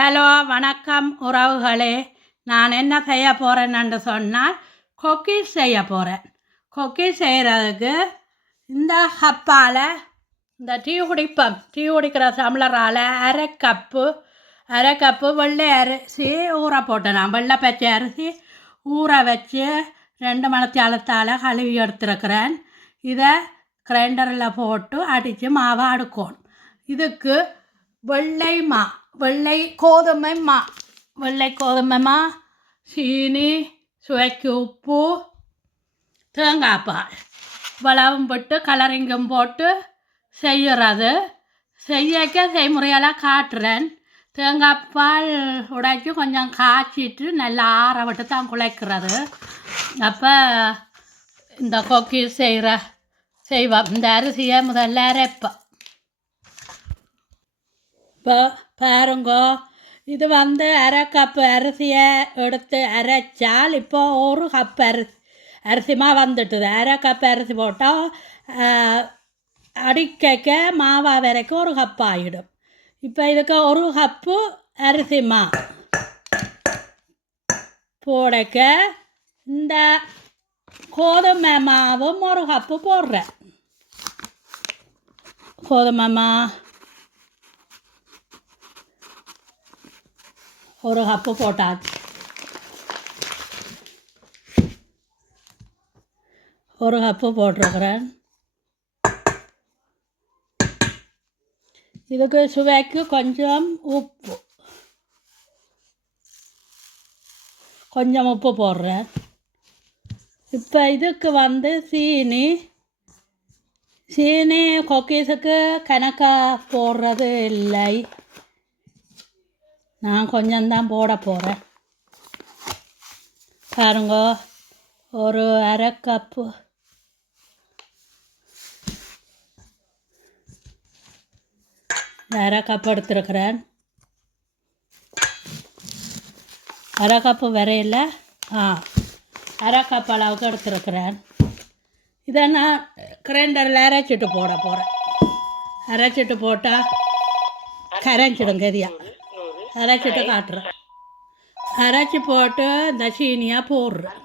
Hello வணக்கம் உறவுகளே. நான் என்ன செய்ய போகிறேன்னு சொன்னால் கொக்கீஸ் செய்ய போகிறேன் கொக்கீஸ் செய்கிறதுக்கு இந்த கப்பால் இந்த டீ குடிப்பம் டீ குடிக்கிற சம்ளரால் அரை கப்பு அரை கப்பு வெள்ளை அரிசி ஊற போட்டேன் வெள்ளை பச்சை அரிசி ஊற வச்சு ரெண்டு மணத்தாளத்தால் கழுவி எடுத்துருக்கிறேன். இதை கிரைண்டரில் போட்டு அடித்து மாவை அடுக்கணும். இதுக்கு வெள்ளை மா வெள்ளை கோதுமை மா. வெள்ளை கோதுமை மா சீனி சுவைக்கு உப்பு தேங்காய் பால். போட்டு கலரிங்கும் போட்டு செய்யறது. செய்யக்க செய்முறையெல்லாம் காட்டுறேன். தேங்காய் பால் உடைச்சி கொஞ்சம் காய்ச்சிட்டு நல்லா ஆற விட்டு தான் குழைக்கிறது. அப்போ இந்த கொக்கி செய்கிற செய்வோம். இந்த அரிசியை முதல்ல அரைப்பேன் இப்போ பாருங்கோ. இது வந்து அரை கப்பு அரிசியை எடுத்து அரைச்சால் இப்போ ஒரு கப் அரிசி அரிசிமா வந்துட்டுது. அரை கப் அரிசி போட்டால் அடிக்க மாவா வரைக்கும் ஒரு கப் ஆகிடும் இப்போ இதுக்கு ஒரு கப்பு அரிசிமா போடக்க இந்த கோதுமை மாவும் ஒரு கப்பு போடுறேன். கோதுமை மா ஒரு கப்பு போட்டாச்சு ஒரு கப்பு போட்டிருக்கிறேன். இதுக்கு சுவைக்கு கொஞ்சம் உப்பு. கொஞ்சம் உப்பு போடுறேன். இப்போ இதுக்கு வந்து சீனி. சீனி கொக்கீஸுக்கு கணக்காக போடுறது இல்லை. நான் கொஞ்சம்தான் போட போகிறேன் பாருங்க ஒரு அரை கப்பு. அரை கப் எடுத்துருக்கிறேன். அரை கப்பு வரையில் ஆ அரை கப் அளவுக்கு எடுத்துருக்கிறேன். இதை நான் கிரைண்டரில் அரைச்சிட்டு போட போகிறேன் அரைச்சிட்டு போட்டால் கரைஞ்சிடும் கதியா. அரைச்சிட்டு காட்டுறேன் அரைச்சி போட்டு இந்த சீனியாக போடுறேன்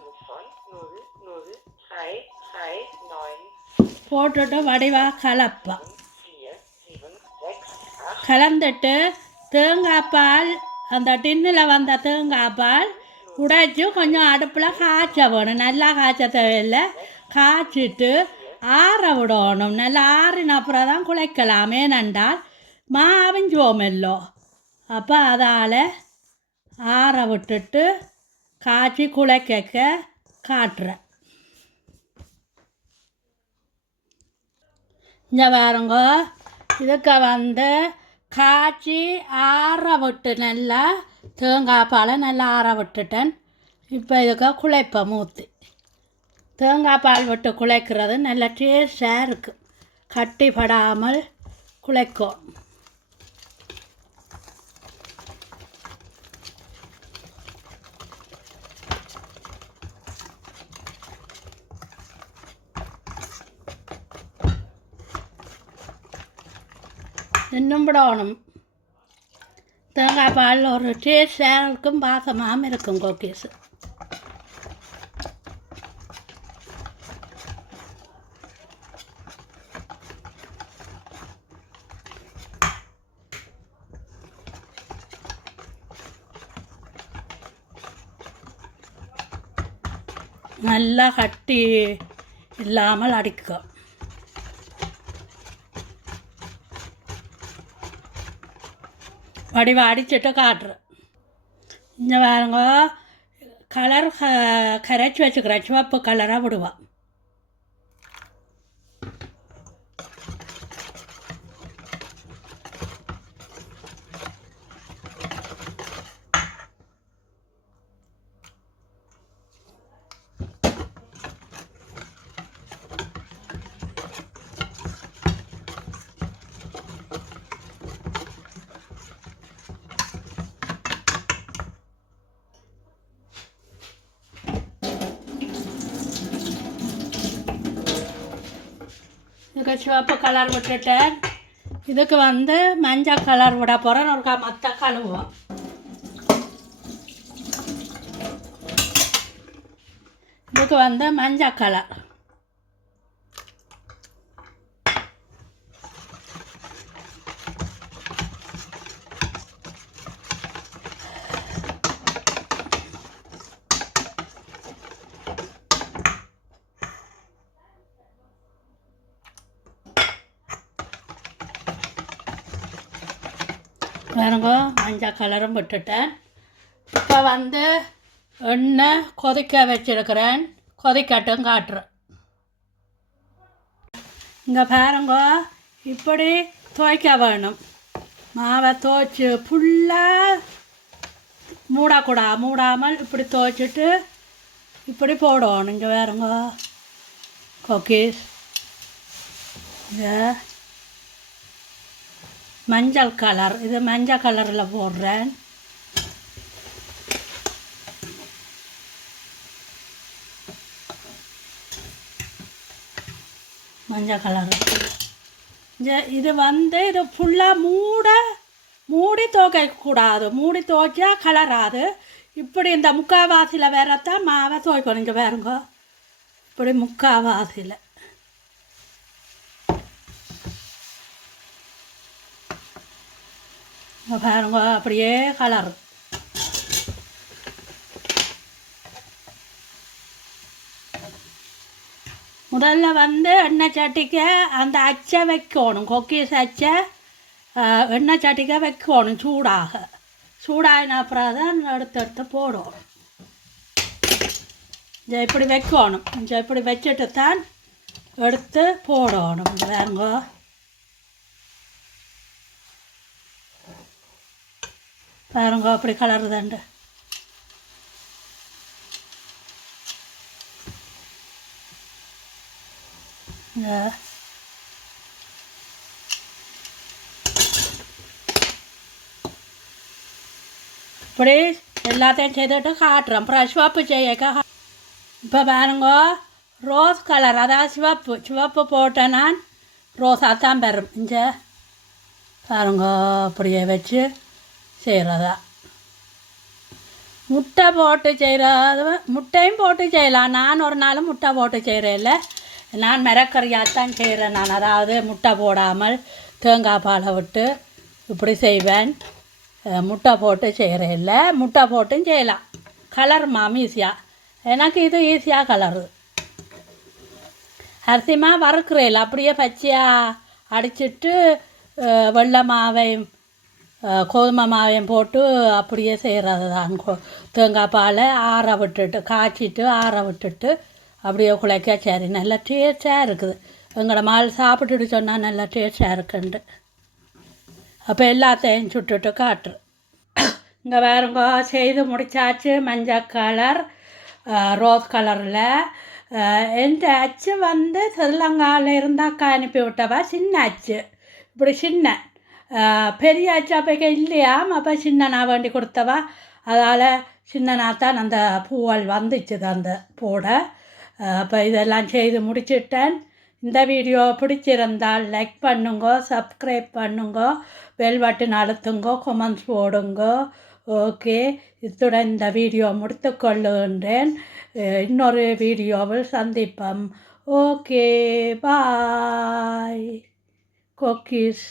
போட்டுட்டு வடிவாக கலப்பேன் கலந்துட்டு தேங்காய் பால் அந்த டின்னில் வந்த தேங்காய் பால் உடைச்சி கொஞ்சம் அடுப்பில் காய்ச்ச வேணும் நல்லா காய்ச்ச தேவையில்லை காய்ச்சிட்டு ஆற விடணும் நல்லா ஆறின அப்புறம் தான் குழைக்கலாம் ஏனென்றால் மாவிஞ்சுவோமெல்லோ அப்போ அதால் ஆற விட்டுட்டு காய்ச்சி குழைக்க காட்டுறேன் இங்கே பாருங்க இதுக்கு வந்து காய்ச்சி ஆற விட்டு நல்லா தேங்காய் பாலை நல்லா ஆற விட்டுட்டேன். இப்போ இதுக்கு குழைப்பேன் மூத்து. தேங்காய் பால் விட்டு குழைக்கிறது நல்ல டேஸ்டாக இருக்குது கட்டிப்படாமல் குழைக்கும். இன்னும் தேங்காய் பால் ஒரு டேஸ்டாக இருக்கும் பாசமாகவும் இருக்கும் கோக்கீஸு. நல்லா கட்டி இல்லாமல் அடிக்கும் வடிவ அடிச்சுட்டு காட்டுறேன் இந்த பாருங்க கலர் க கரைச்சி வச்சுக்கிறேன் சிவப்பு கலராக விடுவான் இதுக்கு சிவப்பு கலர் விட்டுட்டேன் இதுக்கு வந்து மஞ்சள் கலர் விட போகிறேன் ஒரு மற்ற கழுவோம் இதுக்கு வந்து மஞ்சள் கலர். பாருங்க மஞ்சள் கலரும் விட்டுட்டேன். இப்போ வந்து எண்ணெய் கொதிக்க வச்சிருக்கிறேன். கொதிக்கட்டும் காட்டுறேன். இங்கே பாருங்க இப்படி துவைக்க வேணும். மாவை துவைச்சி ஃபுல்லாக மூடக்கூடா மூடாமல் இப்படி துவைச்சிட்டு இப்படி போடணும். இங்கே பாருங்க கொக்கீஸ் இங்கே மஞ்சள் கலர் இது மஞ்சள் கலரில் போடுறேன். மஞ்சள் கலர் இது வந்து இது ஃபுல்லாக மூட மூடி துவைக்கக்கூடாது மூடி துவைச்சா கலராது இப்படி இந்த முக்காவாசியில் வேறத்தான் மாவை துவைக்கணும் இங்கே வேறுங்க இப்படி முக்காவாசியில். பாருங்க அப்படியே கலர் முதல்ல வந்து எண்ணெய் சட்டிக்கு அந்த அச்சை வைக்கணும் கொக்கீஸ் அச்சை எண்ணெய் சட்டிக்க வைக்கணும் சூடாக. சூடாகின அப்புறம் தான் எடுத்து எடுத்து போடணும் இதை இப்படி வைக்கணும். இதை இப்படி வச்சுட்டு தான் எடுத்து போடணும். இங்க பாருங்க அப்படி கலர் தண்டு இப்படி எல்லாத்தையும் செய்துட்டு காட்டுறோம் அப்புறம் சிவப்பு செய்யக்க. இப்போ பாருங்க ரோஸ் கலர் அதாவது சிவப்பு. சிவப்பு போட்டேன் நான். ரோஸாக தான் பெறும் இங்கே. பாருங்க அப்படியே வச்சு. செய்கிறதா முட்டை போட்டு செய்கிறது முட்டையும் போட்டு செய்யலாம். நான் ஒரு நாள் முட்டை போட்டு செய்கிறேன்ல நான் மிரக்கறியாக தான் செய்கிறேன் நான். அதாவது முட்டை போடாமல் தேங்காய் பாலை விட்டு இப்படி செய்வேன். முட்டை போட்டு செய்கிறேன்ல முட்டை போட்டும் செய்யலாம். கலர் மாம் ஈஸியாக எனக்கு இது ஈஸியாக கலரு அரிசிமா மாவு வறுக்கிறேன் அப்படியே பச்சையாக அடிச்சிட்டு வெள்ளை மாவையும் கோதுமை மாவையும் போட்டு அப்படியே செய்கிறது தான். கொ- தேங்காய் பாலை ஆற விட்டுட்டு காய்ச்சிட்டு ஆற விட்டுட்டு அப்படியே குழைக்க சரி. நல்லா டேஸ்டாக இருக்குது. எங்களோட மால் சாப்பிட்டுட்டு சொன்னால் நல்லா டேஸ்டாக இருக்குண்டு அப்போ எல்லாத்தையும் சுட்டுட்டு காட்டுரு இங்கே வேறுங்க செய்து முடிச்சாச்சு. மஞ்சள் கலர் ரோஸ் கலரில் எந்த அச்சு வந்து ஸ்ரீலங்காவில் இருந்தாக்கா அனுப்பி விட்டவா? சின்ன அச்சு. இப்படி சின்ன. பெரிய அச்சு அப்போ இல்லையா அப்போ சின்னனா வேண்டி கொடுத்தவா அதால் சின்னனா தான் அந்த பூவல் வந்துச்சு அந்த போட அப்போ இதெல்லாம் செய்து முடிச்சிட்டேன் இந்த வீடியோ பிடிச்சிருந்தால் லைக் பண்ணுங்க சப்ஸ்கிரைப் பண்ணுங்க பெல் பட்டன் அழுத்துங்க கொமெண்ட்ஸ் போடுங்க ஓகே இத்துடன் இந்த வீடியோ முடித்துக்கொள்ளுகின்றேன் அஹ் இன்னொரு வீடியோவில் சந்திப்போம் ஓகே பாய் கொக்கீஸ்